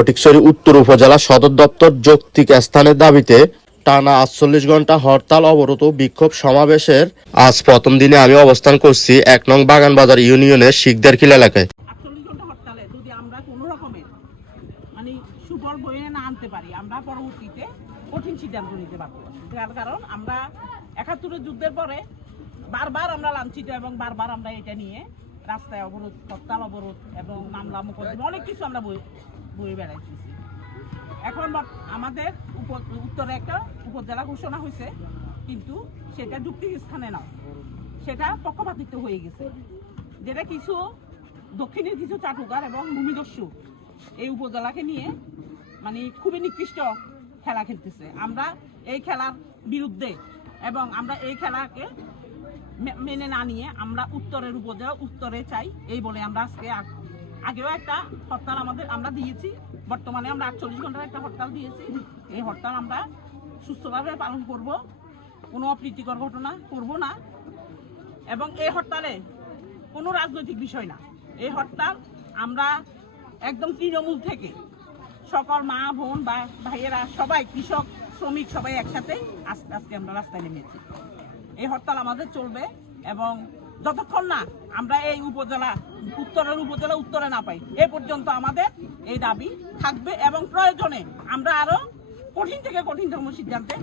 ফটিকছড়ি উত্তর উপজেলা সদর দপ্তর যৌক্তিক স্থানের দাবিতে টানা 48 ঘন্টা হরতাল অবরোধ ও বিক্ষোভ সমাবেশের আজ প্রথম দিনে আমি অবস্থান করছি ১ নং বাগানবাজার ইউনিয়নের শিকদারখিল এলাকায়। 48 ঘন্টা হরতালে যদি আমরা কোনো রকমের সুফল বয়ে না আনতে পারি, আমরা পরবর্তীতে কঠিন সিদ্ধান্ত নিতে পারবো। যার কারণ আমরা ৭১ যুদ্ধের পরে বারবার আমরা লাঞ্ছিত এবং বারবার আমরা এটা নিয়ে রাস্তায় অবরোধ, হরতাল অবরোধ এবং মামলা মোকদ্দমা অনেক কিছু আমরা বয়ে বেড়াইতেছি। এখন আমাদের উত্তরে একটা উপজেলা ঘোষণা হয়েছে, কিন্তু সেটা যুক্তির স্থানে নয়, সেটা পক্ষপাতিত্ব হয়ে গেছে। যেটা কিছু দক্ষিণের কিছু চাটুকার এবং ভূমিদস্যু এই উপজেলাকে নিয়ে খুবই নিকৃষ্ট খেলা খেলতেছে। আমরা এই খেলার বিরুদ্ধে এবং আমরা এই খেলাকে মেনে না নিয়ে আমরা উত্তরের উপজেলা উত্তরে চাই, এই বলে আমরা আজকে আগেও একটা হরতাল আমরা দিয়েছি। বর্তমানে আমরা 48 ঘন্টার একটা হরতাল দিয়েছি। এই হরতাল আমরা সুস্থভাবে পালন করব, কোনো অপ্রীতিকর ঘটনা করব না। এবং এই হরতালে কোনো রাজনৈতিক বিষয় না। এই হরতাল আমরা একদম তৃণমূল থেকে সকল মা বোন বা ভাইয়েরা সবাই, কৃষক শ্রমিক সবাই একসাথে আজকে আমরা রাস্তায় নেমেছি। এই হরতাল আমাদের চলবে এবং যতক্ষণ না আমরা এই উত্তরের উপজেলা উত্তরে না পাই, এ পর্যন্ত আমাদের এই দাবি থাকবে এবং প্রয়োজনে আমরা আরো কঠিন থেকে কঠিনতম সিদ্ধান্তে